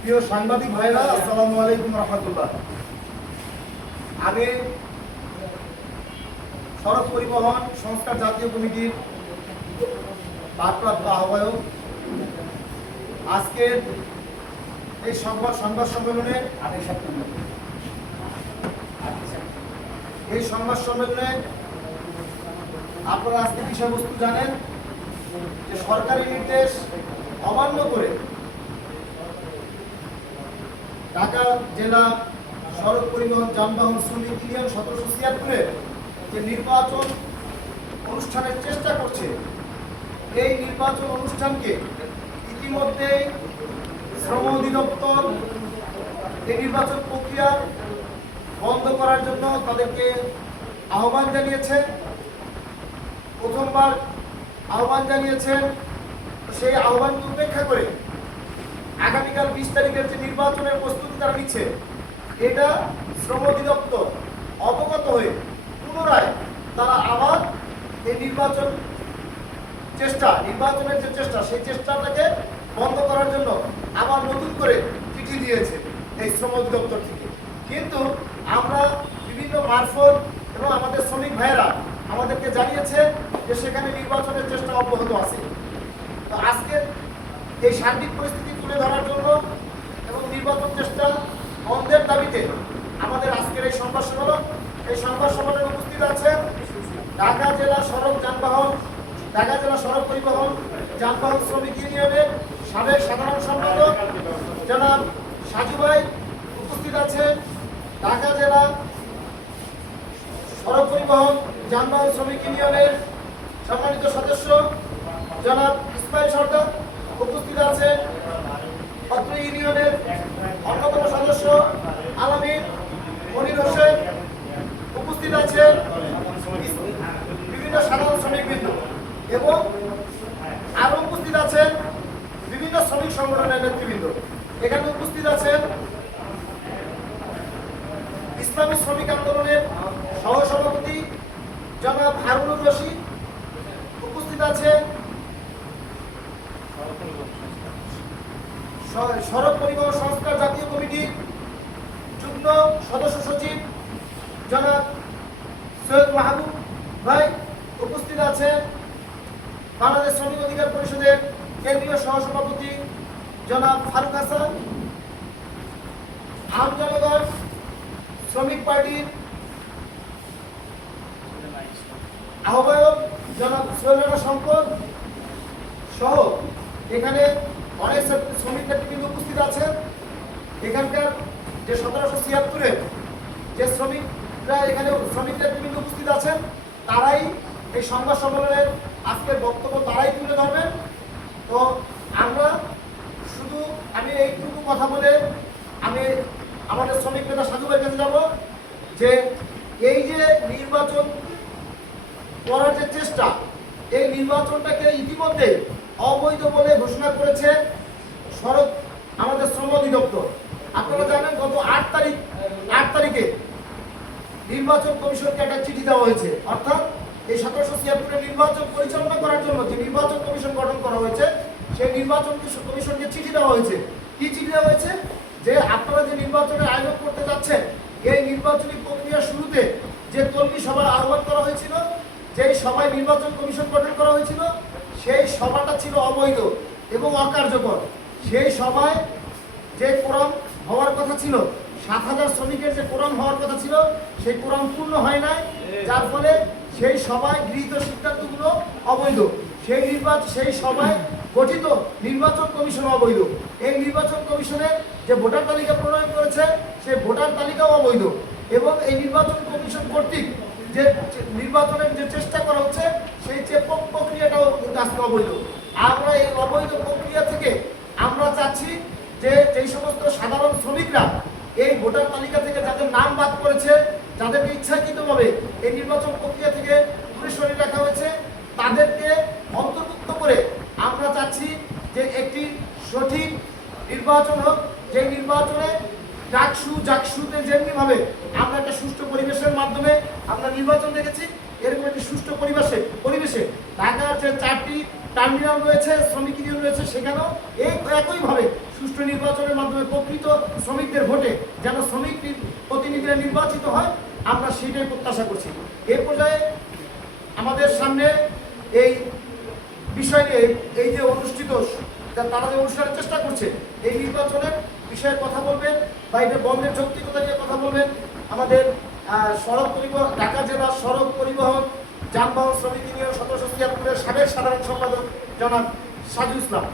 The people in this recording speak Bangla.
প্রিয় সাংবাদিক ভাইরা, আসসালামু আলাইকুম রহমতুল্লাহ। আমি সড়ক পরিবহন সংস্কার জাতীয় কমিটির ভারপ্রাপ্ত আহ্বায়ক। আজকের এই সংবাদ সম্মেলনে আপনারা আজকে বিষয়বস্তু জানেন যে সরকারি নির্দেশ অমান্য করে ঢাকা জেলা সড়ক পরিবহন যানবাহন শ্রমিক ইউনিয়ন 1776 যে নির্বাচন অনুষ্ঠানের চেষ্টা করছে, এই নির্বাচন অনুষ্ঠানকে ইতিমধ্যে শ্রম অধিদপ্তর এই নির্বাচন প্রক্রিয়া বন্ধ করার জন্য তাদেরকে আহ্বান জানিয়েছে। প্রথমবার আহ্বান জানিয়েছেন, সেই আহ্বানকে উপেক্ষা করে আগামীকাল 20 তারিখের যে নির্বাচনের প্রস্তুতি তারা নিচ্ছে, এটা শ্রম অধিদপ্তর অবগত হয়ে পুনরায় তারা আবার এই নির্বাচনের যে চেষ্টা সেই চেষ্টাটাকে বন্ধ করার জন্য আবার নতুন করে চিঠি দিয়েছে এই শ্রম অধিদপ্তর থেকে। কিন্তু আমরা বিভিন্ন মারফত এবং আমাদের শ্রমিক ভাইয়েরা আমাদেরকে জানিয়েছে যে সেখানে নির্বাচনের চেষ্টা অব্যাহত আছে। তো আজকের এই সার্বিক পরিস্থিতি তুলে ধরার জন্য এবং নির্বাচন চেষ্টা বন্ধের দাবিতে আমাদের আজকের এই সংবাদ সম্মেলন। এই সংবাদ সম্মেলনে উপস্থিত আছেন ঢাকা জেলা সড়ক পরিবহন যানবাহন শ্রমিক ইউনিয়নের সাবেক সাধারণ সম্পাদক জনাব সাজু ভাই, উপস্থিত আছেন ঢাকা জেলা সড়ক পরিবহন যানবাহন শ্রমিক ইউনিয়নের সম্মানিত সদস্য জনাব ইসমাইল সরকার, উপস্থিত আছেন অত্র ইউনিয়নের অন্যতম সদস্য আলামিন মনির হোসেন, উপস্থিত আছেন বিভিন্ন সাধারণ শ্রমিকবৃন্দ এবং আরো উপস্থিত আছেন বিভিন্ন শ্রমিক সংগঠনের নেতৃবৃন্দ। এখানে উপস্থিত আছেন ইসলামী শ্রমিক আন্দোলনের সহসভাপতি জনাব হারুনুর রশিদ, উপস্থিত আছেন সড়ক পরিবহন সংস্কার জাতীয় কমিটির যুগ্ম সদস্য সচিব জনাব সৈয়দ মাহবুব ভাই, উপস্থিত আছেন বাংলাদেশ শ্রমিক অধিকার পরিষদের কেন্দ্রীয় সহসভাপতি জনাব ফারুক হাসান, আম জনগণ শ্রমিক পার্টির আহ্বায়ক জনাব সৈয়দ সম্পদ সহ এখানে অনেক শ্রমিক নেতৃবৃন্দ উপস্থিত আছেন। এখানকার যে 1776 যে শ্রমিকরা এখানে শ্রমিক নেতৃবৃন্দ উপস্থিত আছেন, তারাই এই সংবাদ সম্মেলনের আজকের বক্তব্য তারাই তুলে ধরবেন। তো আমি এইটুকু কথা বলে আমি আমাদের শ্রমিক নেতা সাজু ভাইয়ের কাছে যাব যে এই যে নির্বাচন করার যে চেষ্টা, এই নির্বাচনটাকে ইতিমধ্যে অবৈধ বলে ঘোষণা করেছে আমাদের শ্রম অধিদপ্তর। আপনারা জানেন গত 8 তারিখে নির্বাচন কমিশনকে একটা চিঠি দেওয়া হয়েছে, অর্থাৎ এই 1776 নির্বাচন পরিচালনা করার জন্য যে নির্বাচন কমিশন গঠন করা হয়েছে, সেই নির্বাচন কমিশনকে চিঠি দেওয়া হয়েছে। কি চিঠি দেওয়া হয়েছে? যে আপনারা যে নির্বাচনের আয়োজন করতে যাচ্ছেন, এই নির্বাচনী প্রক্রিয়া শুরুতে যে তলবি সভার আহ্বান করা হয়েছিল, যেই সভায় নির্বাচন কমিশন গঠন করা হয়েছিল, সেই সভাটা ছিল অবৈধ এবং অকার্যকর। সেই সভায় যে কোরাম হওয়ার কথা ছিল, 7000 শ্রমিকের যে কোরাম হওয়ার কথা ছিল, সেই কোরাম পূর্ণ হয় নাই, যার ফলে সেই সভায় গৃহীত সিদ্ধান্তগুলো অবৈধ। সেই সভায় গঠিত নির্বাচন কমিশন অবৈধ। এই নির্বাচন কমিশনের যে ভোটার তালিকা প্রণয়ন করেছে, সেই ভোটার তালিকাও অবৈধ। এবং এই নির্বাচন কমিশন কর্তৃক যে নির্বাচনের যে চেষ্টা করা হচ্ছে, সেই যে প্রক্রিয়াটাও কিন্তু আজকে অবৈধ। আমরা এই অবৈধ প্রক্রিয়া থেকে আমরা চাচ্ছি যে যেই সমস্ত সাধারণ শ্রমিকরা এই ভোটার তালিকা থেকে যাদের নাম বাদ করেছে, যাদেরকে ইচ্ছাকৃতভাবে এই নির্বাচন প্রক্রিয়া থেকে দূরে সরিয়ে রাখা হয়েছে, তাদেরকে অন্তর্ভুক্ত করে আমরা চাচ্ছি যে একটি সঠিক নির্বাচন হোক, যে নির্বাচনে জাকসুতে যেমনিভাবে আমরা একটা সুষ্ঠু পরিবেশের মাধ্যমে আমরা নির্বাচন দেখেছি, এরকম একটি সুষ্ঠু পরিবেশে ঢাকার যে 4টি টার্মিনাল রয়েছে, শ্রমিক ইউনিয়ন রয়েছে, সেখানেও একইভাবে সুষ্ঠু নির্বাচনের মাধ্যমে প্রকৃত শ্রমিকদের ভোটে যেন শ্রমিক প্রতিনিধিরা নির্বাচিত হয়, আমরা সেটাই প্রত্যাশা করছি। এই পর্যায়ে আমাদের সামনে এই বিষয় নিয়ে এই যে অনুষ্ঠিত, তারা যে অনুষ্ঠানের চেষ্টা করছে, এই নির্বাচনের বিষয়ে কথা বলবেন বা এটা বন্ধের যৌক্তিকতা নিয়ে কথা বলবেন আমাদের সড়ক পরিবহন, ঢাকা জেলা সড়ক পরিবহন যানবাহন শ্রমিক ইউনিয়ন 1776-এর সাবেক সাধারণ সম্পাদক জনাব সাজু ইসলাম।